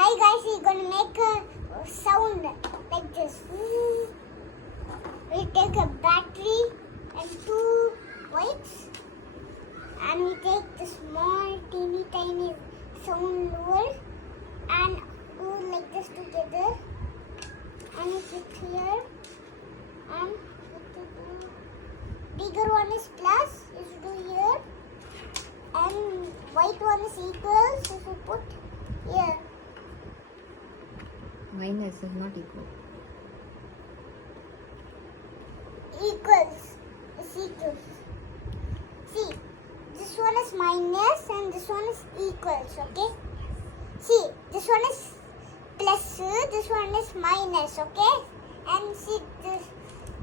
Hi guys, we're gonna make a sound like this. We take a battery and 2 wires, and we take the small teeny tiny sound lure and do like this together, and we put here, and bigger one is plus, is do here, and white one is equals, if we put here. Minus is not equal. Equals is equals. See, this one is minus and this one is equals, okay? See, this one is plus, this one is minus, okay? And see this,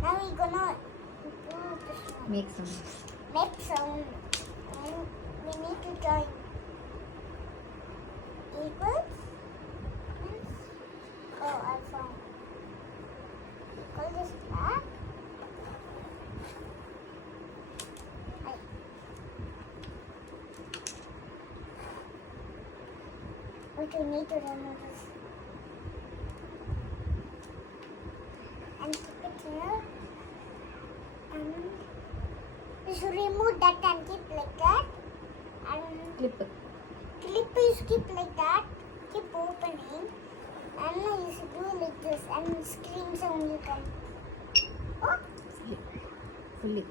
now we're gonna do this one. Make some. Make sound. And we need to join equals. Oh, I found. Equal this back. But we need to remove this. And keep it here. And we should remove that and keep like that. And Clip. clip is keep like that. Keep opening. And you should do like this. And scream sound you can. Oh! Fully.